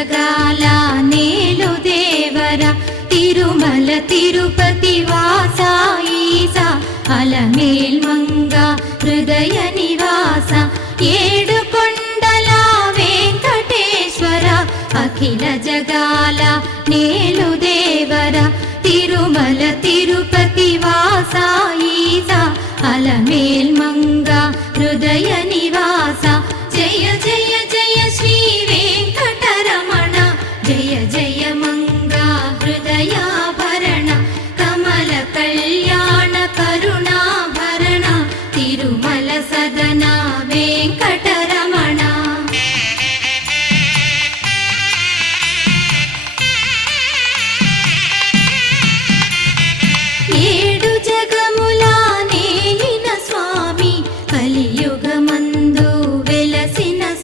జగాల నేలు దేవర తిరుమల తిరుపతి వాస ఈసా అలమేల్ మంగ హృదయ నివాస ఏడు కొండల వెంకటేశ్వర అఖిల జగాల నేలు దేవర తిరుమల తిరుపతి వాస ఈసా అలమేల్ మంగ హృదయ నివాస